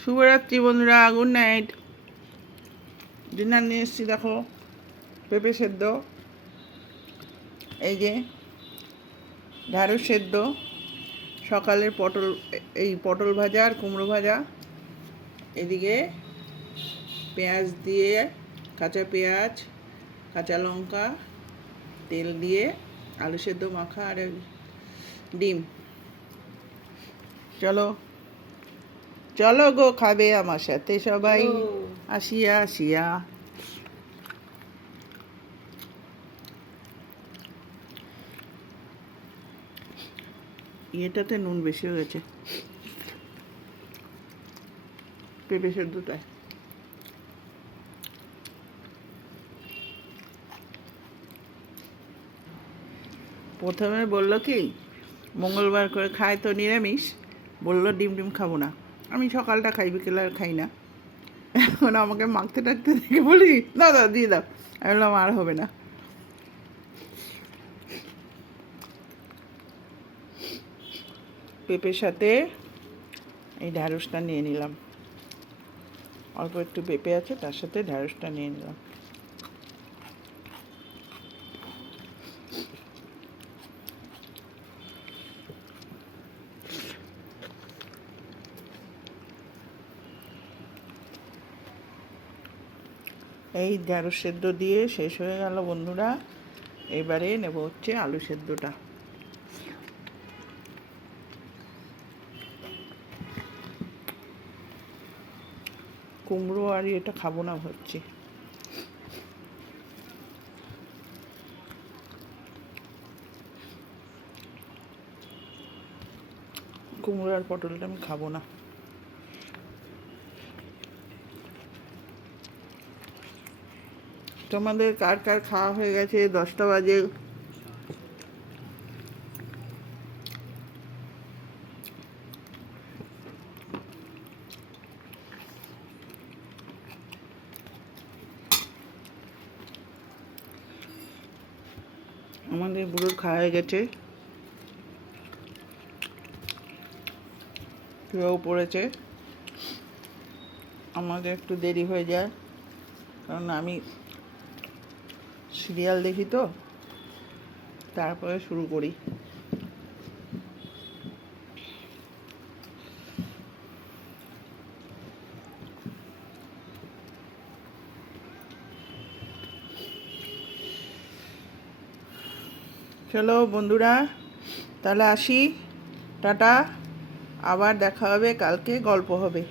শুভরাত্রি বন্ধুরা, good night. Dinner নিয়ে এসেছি, দেখো পেঁপে সেদ্ধ, এই যে ঢ্যাঁড়স সেদ্ধ, সকালের পটল ভাজা আর কুমড়ো ভাজা, এদিকে পেঁয়াজ দিয়ে, কাঁচা পেঁয়াজ, কাঁচা লঙ্কা, তেল দিয়ে আলু সেদ্ধ মাখা আর ডিম। চলো চলো গো, খাবে আমার সাথে সবাই, আসিয়া আসিয়া। এটাতে নুন বেশি হয়ে গেছে পেঁপে সেদ্ধটায়। প্রথমে বললো কি মঙ্গলবার করে খায় তো নিরামিষ, বললো ডিম ডিম খাবো না। আমি সকালটা খাই, বিকেলে আর খাই না। এখন আমাকে মাখতে টাকতে দেখে বলি দাদা দিয়ে দাও, আমি বললাম আর হবে না। পেঁপের সাথে এই ঢ্যাঁড়সটা নিয়ে নিলাম, অল্প একটু পেঁপে আছে, তার সাথে ঢ্যাঁড়সটা নিয়ে নিলাম। এই ঢ্যাঁড়স সেদ্ধ দিয়ে শেষ হয়ে গেল বন্ধুরা। এবারে নেব হচ্ছে আলু সেদ্ধটা। কুমড়ো আর এটা খাবো না ভাবছি। কুমড়ো আর পটলটা আমি খাবো না। তোমাদের কার কার খাওয়া হয়ে গেছে? 10টা বাজে। আমাদের বুড়োর খাওয়া হয়ে গেছে, শুয়েও পড়েছে। আমাদের একটু দেরি হয়ে যায়, কারণ আমি সিরিয়াল দেখি তো, তারপরে শুরু করি। চলো বন্ধুরা, তাহলে আসি, টাটা। আবার দেখা হবে, কালকে গল্প হবে।